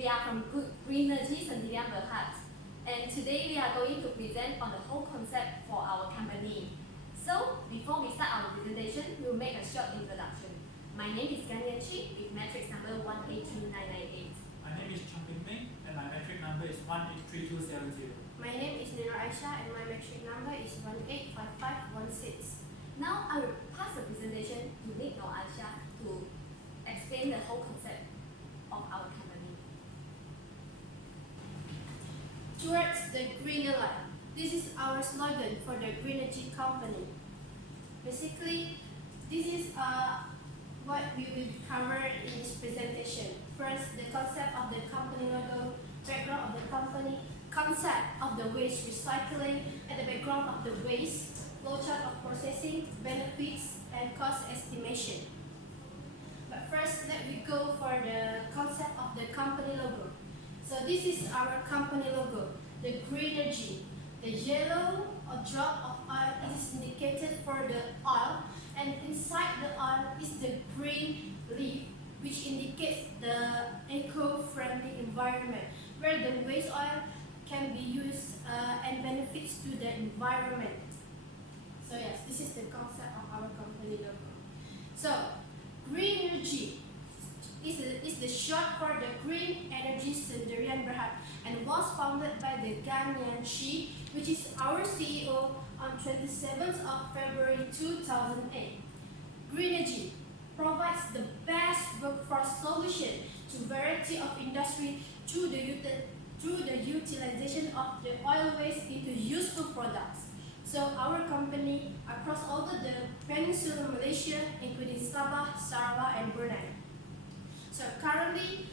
We are from Greenergy Sendirian Berhad, and today we are going to present on the whole concept for our company. So, before we start our presentation, we'll make a short introduction. My name is Greenergy with matrix number 182998. My name is Chang Ping Ming and my metric number is 183270. My name is Nur Aisha and my metric number is 185516. Now I will pass the presentation to Nur Aisha to explain the whole concept of our company. Towards the greener life. This is our slogan for the Greenergy company. Basically, this is what we will cover in this presentation. First, the concept of the company logo, background of the company, concept of the waste recycling, and the background of the waste, flowchart of processing, benefits, and cost estimation. But first, let me go for the concept of the company logo. So this is our company logo, the Greenergy. The yellow or drop of oil is indicated for the oil, and inside the oil is the green leaf, which indicates the eco-friendly environment, where the waste oil can be used and benefits to the environment. So yes, this is the concept of our company logo. So Greenergy is the short for the Greenergy Sendirian Berhad, and was founded by the Ghanaian Shi, which is our CEO, on 27th of February 2008. Greenergy provides the best workforce solution to variety of industry through the utilization of the oil waste into useful products. So our company across all the Peninsula Malaysia, including Sabah, Sarawak, and Brunei. So currently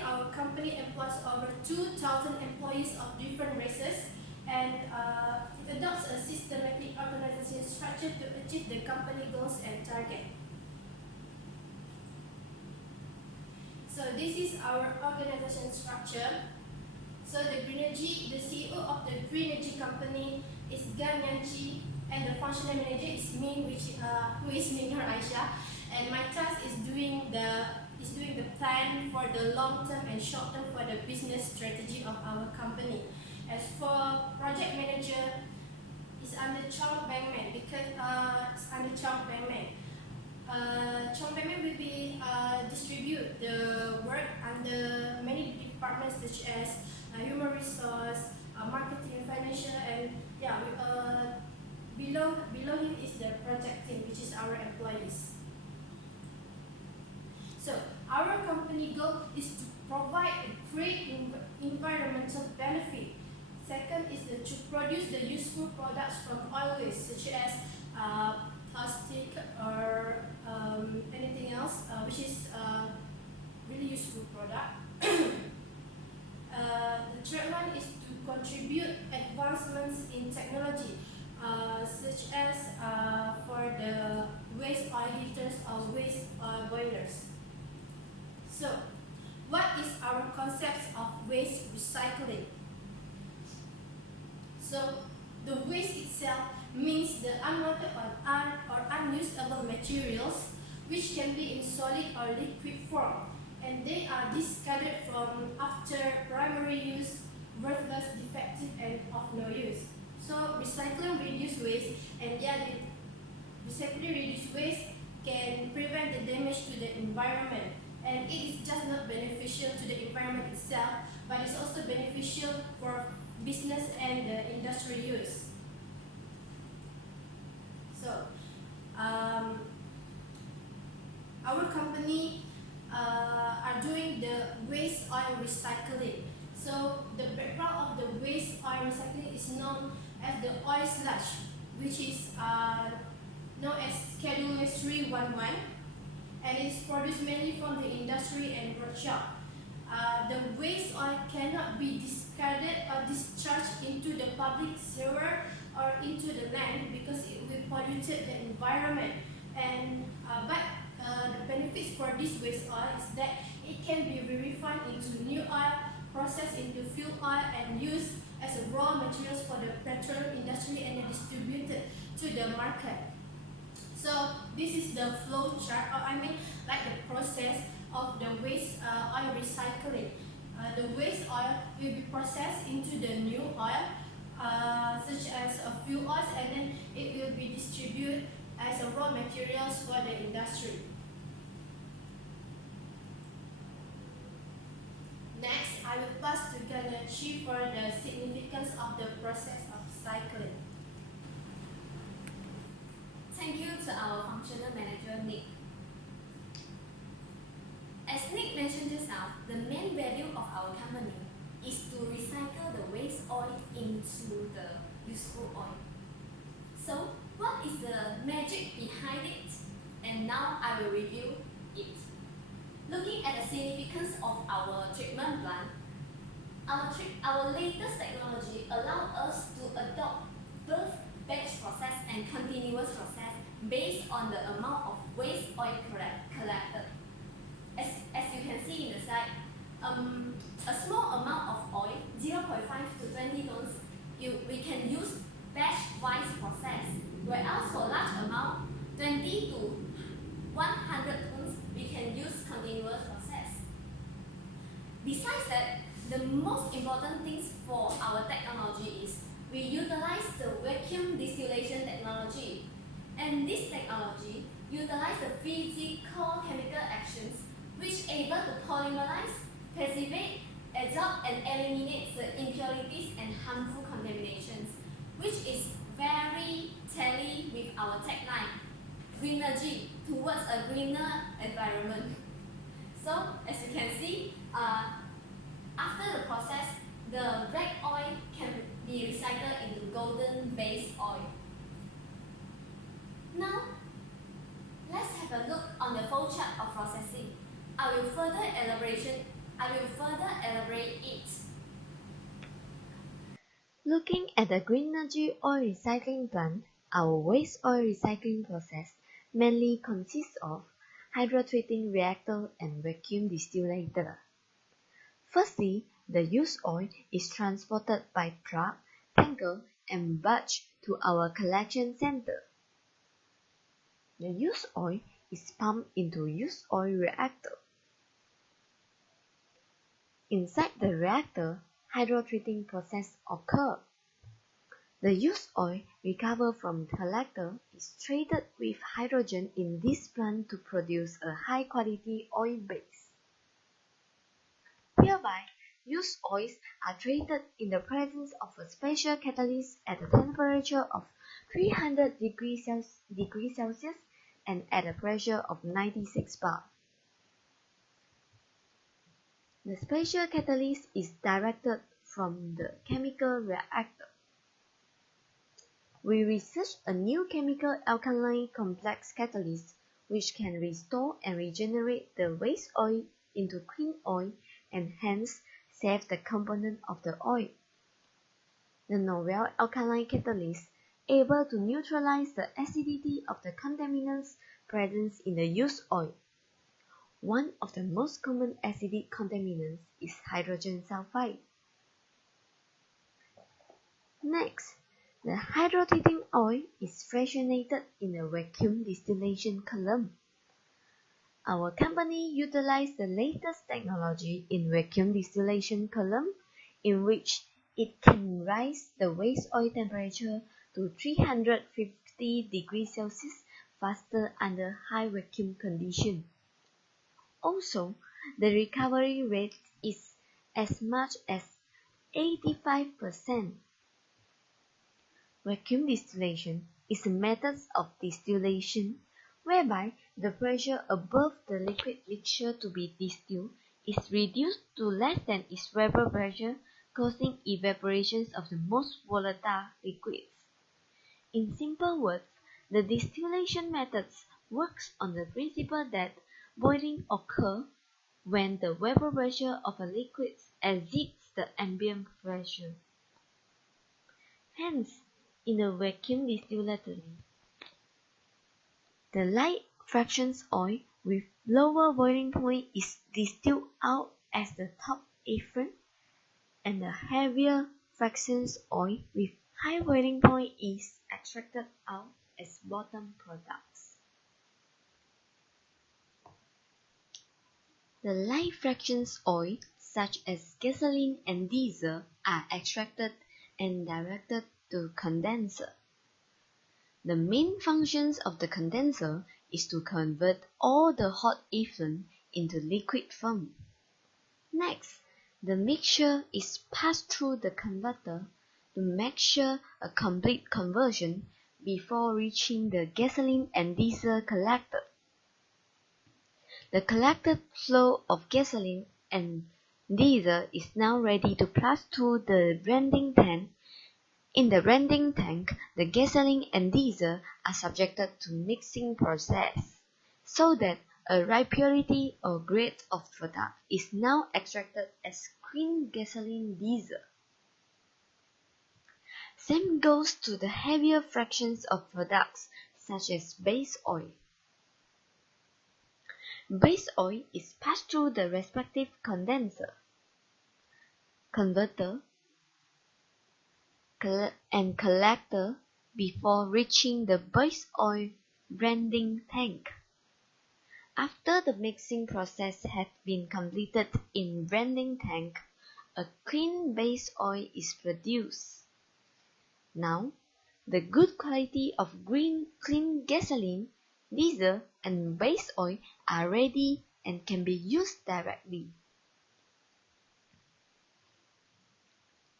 our company employs over 2,000 employees of different races, and it adopts a systematic organization structure to achieve the company goals and target. So this is our organization structure. So the Greenergy, the CEO of the Greenergy company is Ghanaian Chi, and the functional manager is me, who is Nur Aisha. And my task is doing the plan for the long term and short term for the business strategy of our company. As for project manager, it's under Chong Bangman, because it's under Chong Bangman. Chong Bangman will be distribute the work under many departments such as human resource, marketing, and financial, and yeah, below him is the project team, which is our employees. So our company goal is to provide a great environmental benefit. Second is to produce the useful products from oil waste, such as plastic or anything else, which is really useful product. The third one is to contribute advancements in technology, such as for the waste oil heaters or waste oil boilers. So, what is our concept of waste recycling? So, the waste itself means the unwanted or unusable materials which can be in solid or liquid form, and they are discarded from after primary use, worthless, defective, and of no use. So, recycling reduced waste, and recycling reduced waste can prevent the damage to the environment. And it is just not beneficial to the environment itself, but it's also beneficial for business and the industry use. So, our company are doing the waste oil recycling. So, the background of the waste oil recycling is known as the oil sludge, which is known as Schedule 311. And it is produced mainly from the industry and workshop. The waste oil cannot be discarded or discharged into the public sewer or into the land because it will pollute the environment. And the benefits for this waste oil is that it can be refined into new oil, processed into fuel oil, and used as a raw materials for the petroleum industry and distributed to the market. So this is the flow chart, or like the process of the waste oil recycling. The waste oil will be processed into the new oil, such as fuel oils, and then it will be distributed as a raw materials for the industry. Next, I will pass to Greenergy for the significance of the process of cycling. Thank you to our functional manager, Nick. As Nick mentioned just now, the main value of our company is to recycle the waste oil into the useful oil. So, what is the magic behind it? And now I will review it. Looking at the significance of our treatment plant, our latest technology allows us to adopt both batch process and continuous process based on the amount of waste oil collected. As you can see in the slide, a small amount of oil, 0.5 to 20 tons, we can use batch-wise process, whereas for large amount, 20 to 100 tons, we can use continuous process. Besides that, the most important things for our technology is we utilize the vacuum distillation technology. And this technology utilizes the physical chemical actions which able to polymerize, passivate, absorb and eliminate the impurities and harmful contaminations, which is very tally with our tagline, Greenergy, towards a greener environment. So, as you can see, after the process, the black oil can be recycled into golden-based oil. Now, let's have a look on the flow chart of processing. I will further elaborate it. Looking at the Greenergy oil recycling plant, our waste oil recycling process mainly consists of hydrotreating reactor and vacuum distillator. Firstly, the used oil is transported by truck, tanker, and barge to our collection center. The used oil is pumped into used oil reactor. Inside the reactor, hydrotreating process occurs. The used oil recovered from the collector is treated with hydrogen in this plant to produce a high-quality oil base. Hereby, used oils are treated in the presence of a special catalyst at a temperature of 300 degrees Celsius and at a pressure of 96 bar. The special catalyst is directed from the chemical reactor. We researched a new chemical alkaline complex catalyst which can restore and regenerate the waste oil into clean oil and hence save the component of the oil. The novel alkaline catalyst able to neutralize the acidity of the contaminants present in the used oil. One of the most common acidic contaminants is hydrogen sulfide. Next, the hydrotreating oil is fractionated in a vacuum distillation column. Our company utilized the latest technology in vacuum distillation column, in which it can raise the waste oil temperature to 350 degrees Celsius faster under high vacuum condition. Also, the recovery rate is as much as 85%. Vacuum distillation is a method of distillation whereby the pressure above the liquid mixture to be distilled is reduced to less than its vapor pressure, causing evaporation of the most volatile liquids. In simple words, the distillation methods works on the principle that boiling occurs when the vapor pressure of a liquid exceeds the ambient pressure. Hence, in a vacuum distillery, the light fractions oil with lower boiling point is distilled out as the top effluent, and the heavier fractions oil with high boiling point is extracted out as bottom products. The light fractions oil, such as gasoline and diesel, are extracted and directed to condenser. The main functions of the condenser is to convert all the hot effluent into liquid form. Next, the mixture is passed through the converter to make sure a complete conversion before reaching the gasoline and diesel collector. The collected flow of gasoline and diesel is now ready to pass through the blending tank. In the blending tank, the gasoline and diesel are subjected to mixing process, so that a right purity or grade of product is now extracted as clean gasoline diesel. Same goes to the heavier fractions of products such as base oil. Base oil is passed through the respective condenser, converter, and collector before reaching the base oil blending tank. After the mixing process has been completed in blending tank, a clean base oil is produced. Now, the good quality of clean gasoline, diesel, and base oil are ready and can be used directly.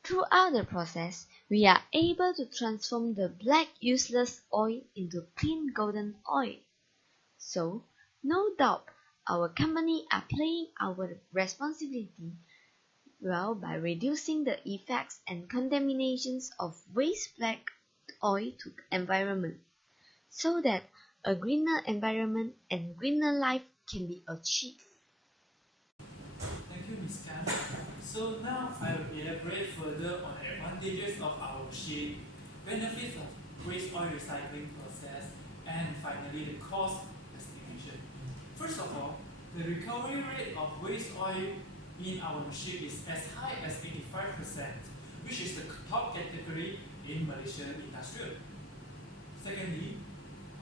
Throughout the process, we are able to transform the black useless oil into clean golden oil. So, no doubt, our company are playing our responsibility well by reducing the effects and contaminations of waste black oil to environment, so that a greener environment and greener life can be achieved. Thank you, Ms. Khan. So now I will elaborate further on advantages of our machine, benefits of waste oil recycling process, and finally the cost estimation. First of all, the recovery rate of waste oil in our machine is as high as 85%, which is the top category in Malaysian industrial. Secondly,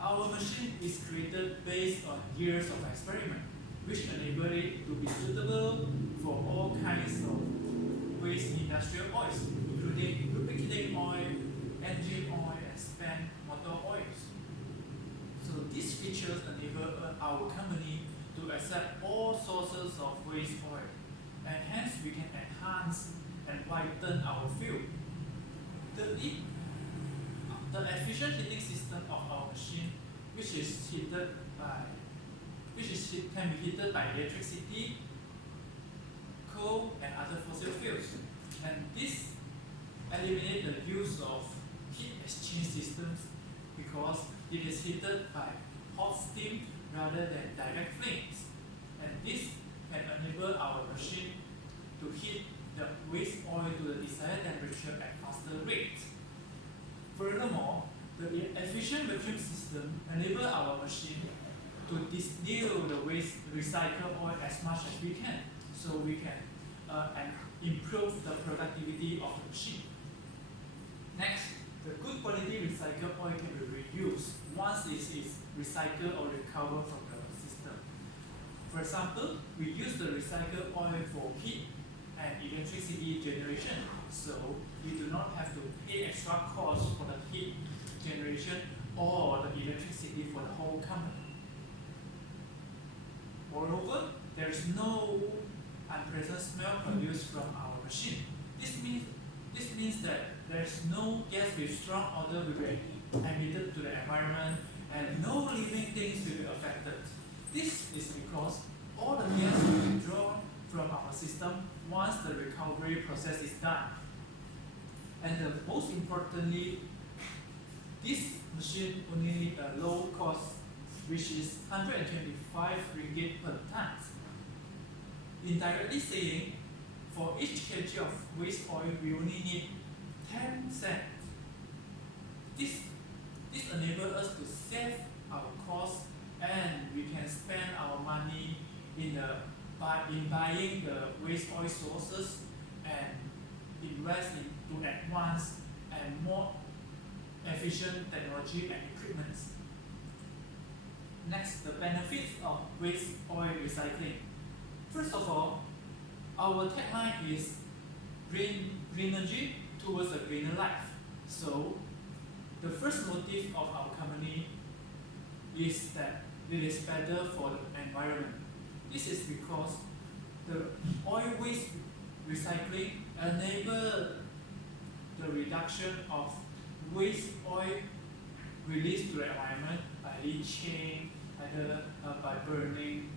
our machine is created based on years of experiment, which enable it to be suitable for all kinds of waste industrial oils, including lubricating oil, engine oil, and spent motor oils. So these features enable our company to accept all sources of waste oil, and hence we can enhance and widen our field. Thirdly, the efficient heating system of our machine, which can be heated by electricity, coal, and other fossil fuels. And this eliminates the use of heat exchange systems because it is heated by hot steam rather than direct flames. And this can enable our machine to heat the waste oil to the desired temperature at faster rates. Furthermore, the efficient vacuum system enables our machine to distill the waste recycled oil as much as we can, so we can and improve the productivity of the machine. Next, the good quality recycled oil can be reused once it is recycled or recovered from the system. For example, we use the recycled oil for heat and electricity generation, so we do not have to pay extra costs for the heat generation or the electricity for the whole company. Moreover, there is no unpleasant smell produced from our machine. This means that there is no gas with strong odor will be emitted to the environment, and no living things will be affected. This is because all the gas will be drawn from our system once the recovery process is done. And most importantly, this machine only needs a low cost, which is 125 ringgit per ton. Indirectly saying, for each kg of waste oil, we only need 10 cents. This enables us to save our costs, and we can spend our money in buying the waste oil sources and invest into advanced and more efficient technology and equipment. Next, the benefits of waste oil recycling. First of all, our tagline is Greenergy towards a greener life. So, the first motive of our company is that it is better for the environment. This is because the oil waste recycling enables the reduction of waste oil released to the environment by leaching, either by burning.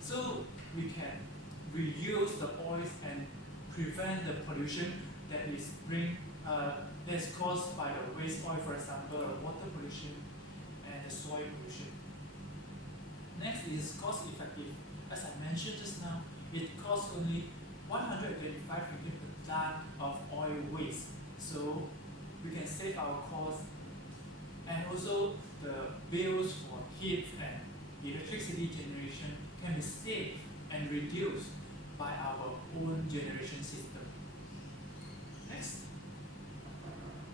So we can reuse the oils and prevent the pollution that is caused by the waste oil, for example, water pollution and the soil pollution. Next is cost effective. As I mentioned just now, it costs only 125 ringgit per ton of oil waste. So we can save our costs, and also the bills for heat and electricity generation can be saved and reduced by our own generation system. Next,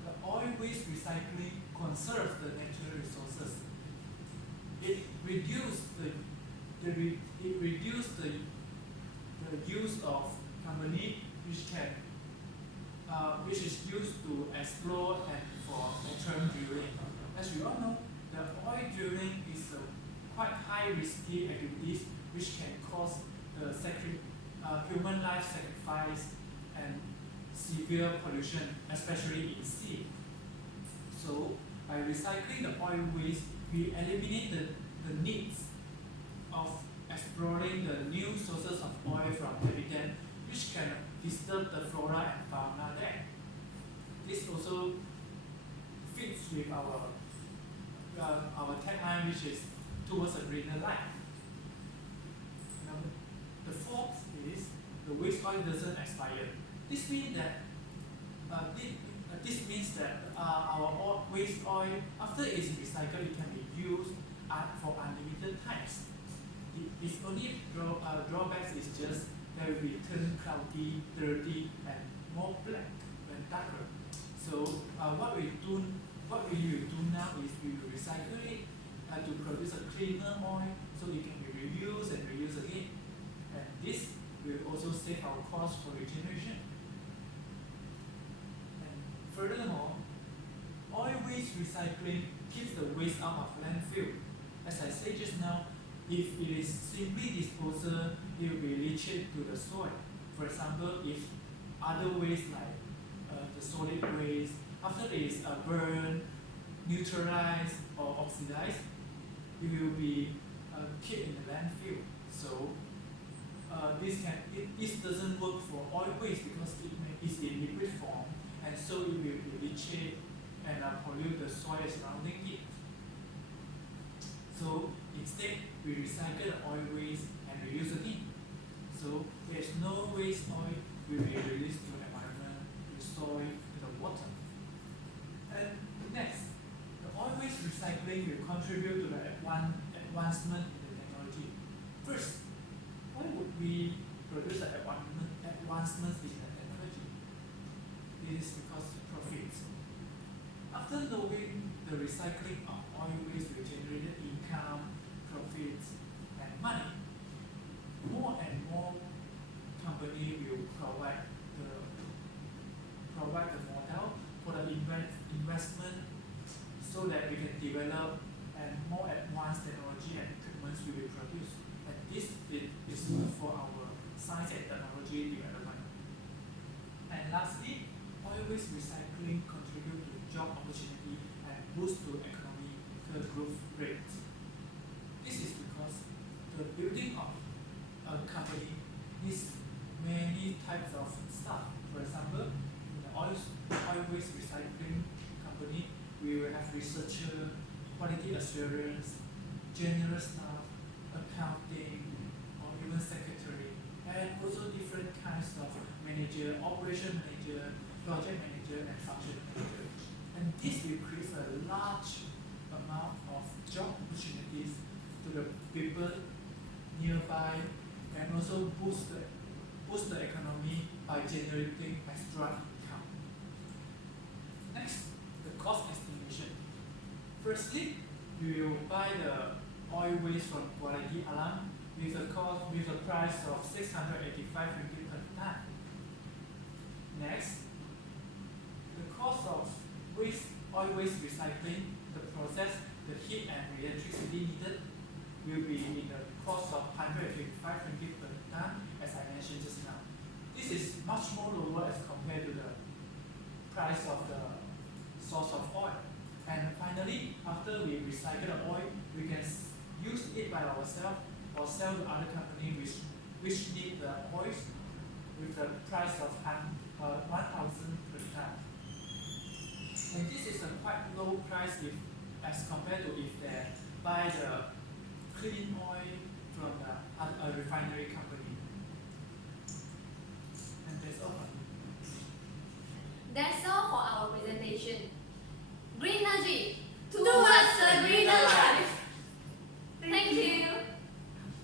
the oil waste recycling conserves the natural resources. It reduces the use of company which is used to explore and for petroleum drilling. As we all know, the oil drilling is a quite high risky activities which can cause the human life sacrifice and severe pollution, especially in sea. So by recycling the oil waste, we eliminate the needs of exploring the new sources of oil from habitat which can disturb the flora and fauna there. This also fits with our tagline, which is towards a greener life. The fourth is the waste oil doesn't expire. This means that our waste oil, after it's recycled, it can be used for unlimited times. Its only drawbacks is just that it will turn cloudy, dirty, and more black and darker. So what we will do now is we will recycle it to produce a cleaner oil, so it can be reused and reused again. And this will also save our cost for regeneration. And furthermore, oil waste recycling keeps the waste out of landfill. As I said just now, if it is simply disposal, it will be leached to the soil. For example, if other waste like the solid waste, after it is burned, neutralized, or oxidized, it will be kept in the landfill. So this doesn't work for oil waste because it is in liquid form, and so it will be leached and pollute the soil surrounding it. So instead, we recycle the oil waste and reuse again. So there is no waste oil will be released to the environment, to the soil, to the water. And next, the oil waste recycling will contribute to the advancement in the technology. First, why would we produce the advancements in the technology? It is because of profits. After knowing the recycling of oil waste will generate income, profits, and money, more and more companies will provide the model for the investment so that we can develop and more advanced technology and equipment will be produced. And this is good for our science and technology development. And lastly, oil waste recycling contributes to job opportunity and boost to economic growth rates. This is because the building of a company needs many types of staff. For example, in the oil waste recycling company, we will have researcher, quality assurance, general staff, accounting, or even secretary, and also different kinds of manager, operation manager, project manager, and function manager. And this will create a large amount of job opportunities to the people nearby, and also boost the economy by generating extra income. Next, the cost estimation. Firstly, we will buy the oil waste from Quality Alarm with a price of 685 ringgit per ton. Next, the cost of oil waste recycling, the process, the heat and electricity needed will be in the cost of 155 ringgit per ton, as I mentioned just now. This is much more lower as compared to the price of the source of oil. And finally, after we recycle the oil, we can use it by ourselves or sell to other companies which need the oil with the price of 1,000 per ton. And this is a quite low price as compared to if they buy the clean oil from a refinery company. And that's all. That's all